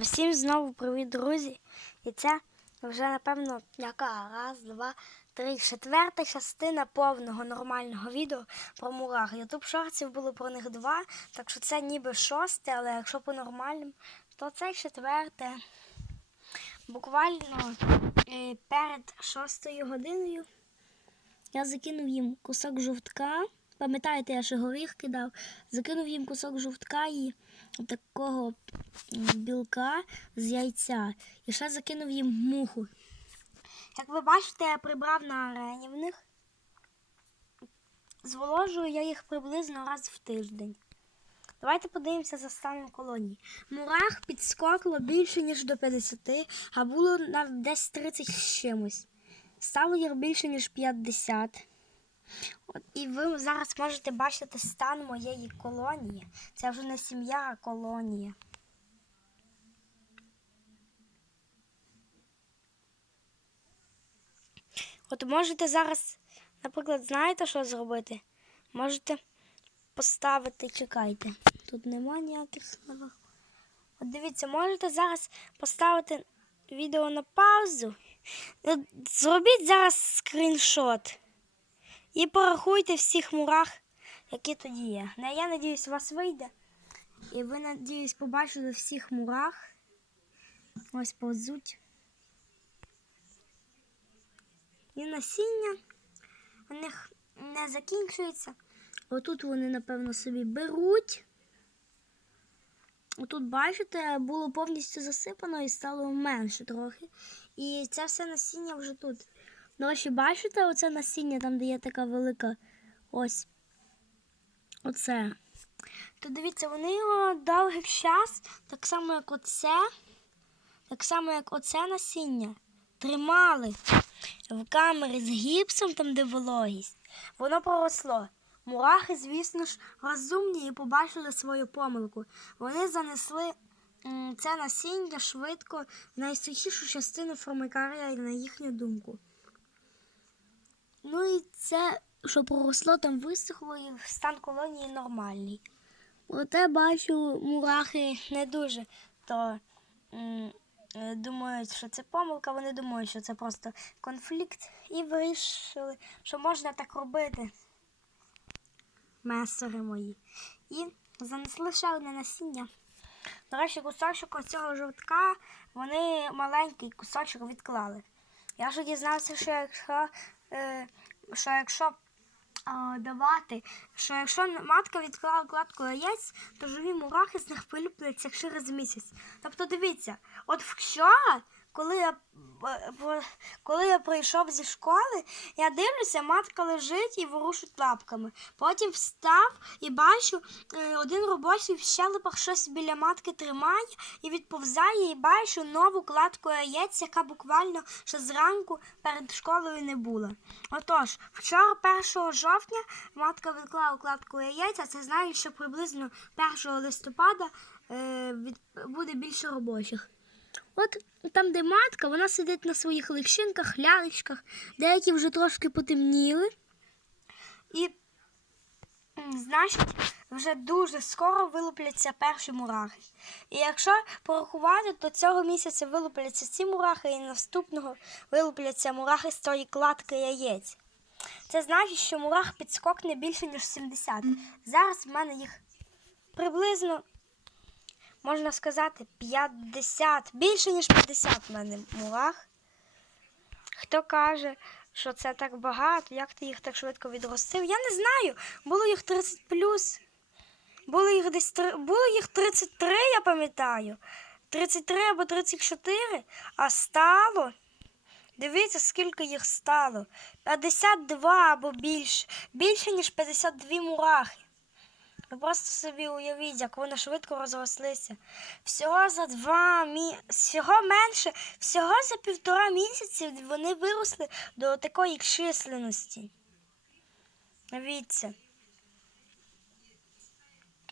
Всім знову привіт, друзі! І це вже, напевно, яка раз, два, три, четверта частина повного нормального відео про мурах. Ютуб шортів було про них два, так що це ніби шосте, але якщо по нормальним, то це четверте. Буквально е, перед шостою годиною я закинув їм кусок жовтка. Пам'ятаєте, я ще горіх кидав. Закинув їм кусок жовтка і такого білка з яйця. І ще закинув їм муху. Як ви бачите, я прибрав на арені в них. Зволожую я їх приблизно раз в тиждень. Давайте подивимося за станом колонії. Мурах підскокло більше, ніж до 50, а було на десь 30 з чимось. Стало їх більше, ніж 50. От, і ви зараз можете бачити стан моєї колонії. Це вже не сім'я, а колонія. От можете зараз, наприклад, знаєте, що зробити? Можете поставити, чекайте. Тут нема ніяких наверху. От дивіться, можете зараз поставити відео на паузу. Зробіть зараз скріншот. І порахуйте всіх мурах, які тоді є. Ну, Я надіюсь, у вас вийде. І ви, надіюсь, побачили всіх мурах. Ось повзуть. І насіння у них не закінчується. Отут вони, напевно, собі беруть. Отут, бачите, було повністю засипано і стало менше трохи. І це все насіння вже тут. До речі, бачите оце насіння, там, де є така велика ось оце. То дивіться, вони його довгий час, так само, як оце, так само, як оце насіння, тримали в камері з гіпсом, там, де вологість. Воно проросло. Мурахи, звісно ж, розумні і побачили свою помилку. Вони занесли це насіння швидко в найсухішу частину формикарія, на їхню думку. Ну і це, що проросло, там висохло, і стан колонії нормальний. Проте бачу, мурахи не дуже то м, думають, що це помилка, вони думають, що це просто конфлікт, і вирішили, що можна так робити. Месори мої. І занесли ще одне насіння. До речі, кусочок оцього жовтка вони маленький кусочок відклали. Я вже дізнався, що якщо, що якщо давати, що якщо матка відклала кладку яєць, то живі мурахи з них вилюпляться через місяць. Тобто дивіться, от вчора, коли я, коли я прийшов зі школи, я дивлюся, матка лежить і ворушить лапками. Потім встав і бачу, е, один робочий в щелепах щось біля матки тримає і відповзає, і бачу нову кладку яєць, яка буквально ще зранку перед школою не була. Отож, вчора, 1 жовтня, матка відклала кладку яєць, а це значить, що приблизно 1 листопада е, буде більше робочих. От там, де матка, вона сидить на своїх личинках, лялечках, деякі вже трошки потемніли. І, значить, вже дуже скоро вилупляться перші мурахи. І якщо порахувати, то цього місяця вилупляться ці мурахи, і наступного вилупляться мурахи з тої кладки яєць. Це значить, що мурах підскокне більше, ніж 70. Зараз в мене їх приблизно можна сказати, 50, більше, ніж 50 в мене мурах. Хто каже, що це так багато, як ти їх так швидко відростив? Я не знаю. Було їх 30 плюс. Було їх десь три- було їх 33, я пам'ятаю. 33 або 34, а стало. Дивіться, скільки їх стало. 52 або більше. Більше, ніж 52 мурахи. Ви просто собі уявіть, як вони швидко розрослися. Всього за два мі... всього менше, всього за півтора місяці вони виросли до такої численності. Дивіться.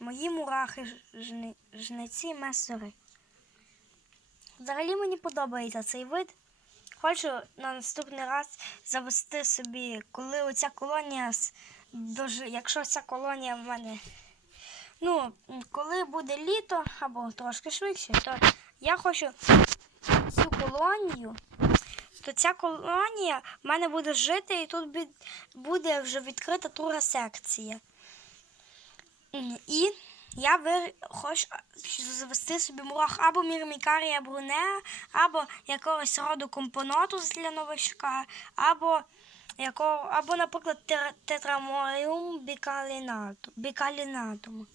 Мої мурахи жни... жниці месори. Взагалі мені подобається цей вид. Хочу на наступний раз завести собі, коли оця колонія, дожи- якщо ця колонія в мене ну, коли буде літо або трошки швидше, то я хочу цю колонію. То ця колонія в мене буде жити, і тут буде вже відкрита друга секція. І я вир... хочу завести собі мурах або мірмікарія бруне, або якогось роду компоноту для новичка, або якого, або, наприклад, тетраморіум бікалінату, бікалінатум.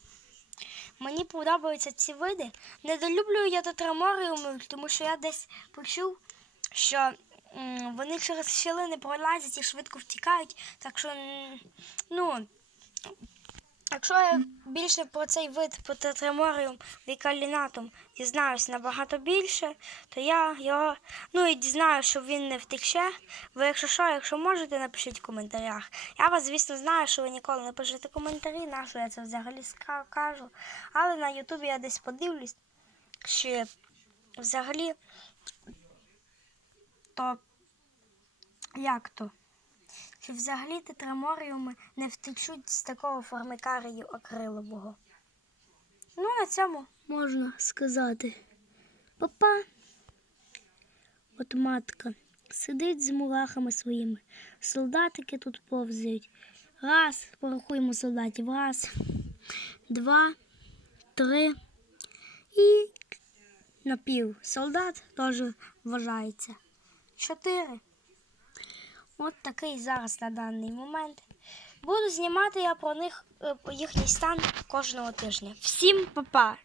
Мені подобаються ці види. Недолюблюю я тетраморіуми, тому що я десь почув, що вони через щілини пролазять і швидко втікають. Так що, ну, якщо я більше про цей вид про тетраморіум бікалінатум дізнаюсь набагато більше, то я його. Ну і дізнаю, що він не втече. Ви, якщо що, якщо можете, напишіть в коментарях. Я вас, звісно, знаю, що ви ніколи не пишете коментарі, на що я це взагалі кажу. Але на Ютубі я десь подивлюсь, що взагалі то як то? Що взагалі тетраморіуми не втечуть з такого формикарію акрилового. Ну, на цьому можна сказати. Папа. От матка сидить з мурахами своїми. Солдатики тут повзають. Раз, порахуємо солдатів. Раз, два, три і напів. Солдат теж вважається. Чотири. От такий зараз на даний момент. Буду знімати я про них е, їхній стан кожного тижня. Всім па-па!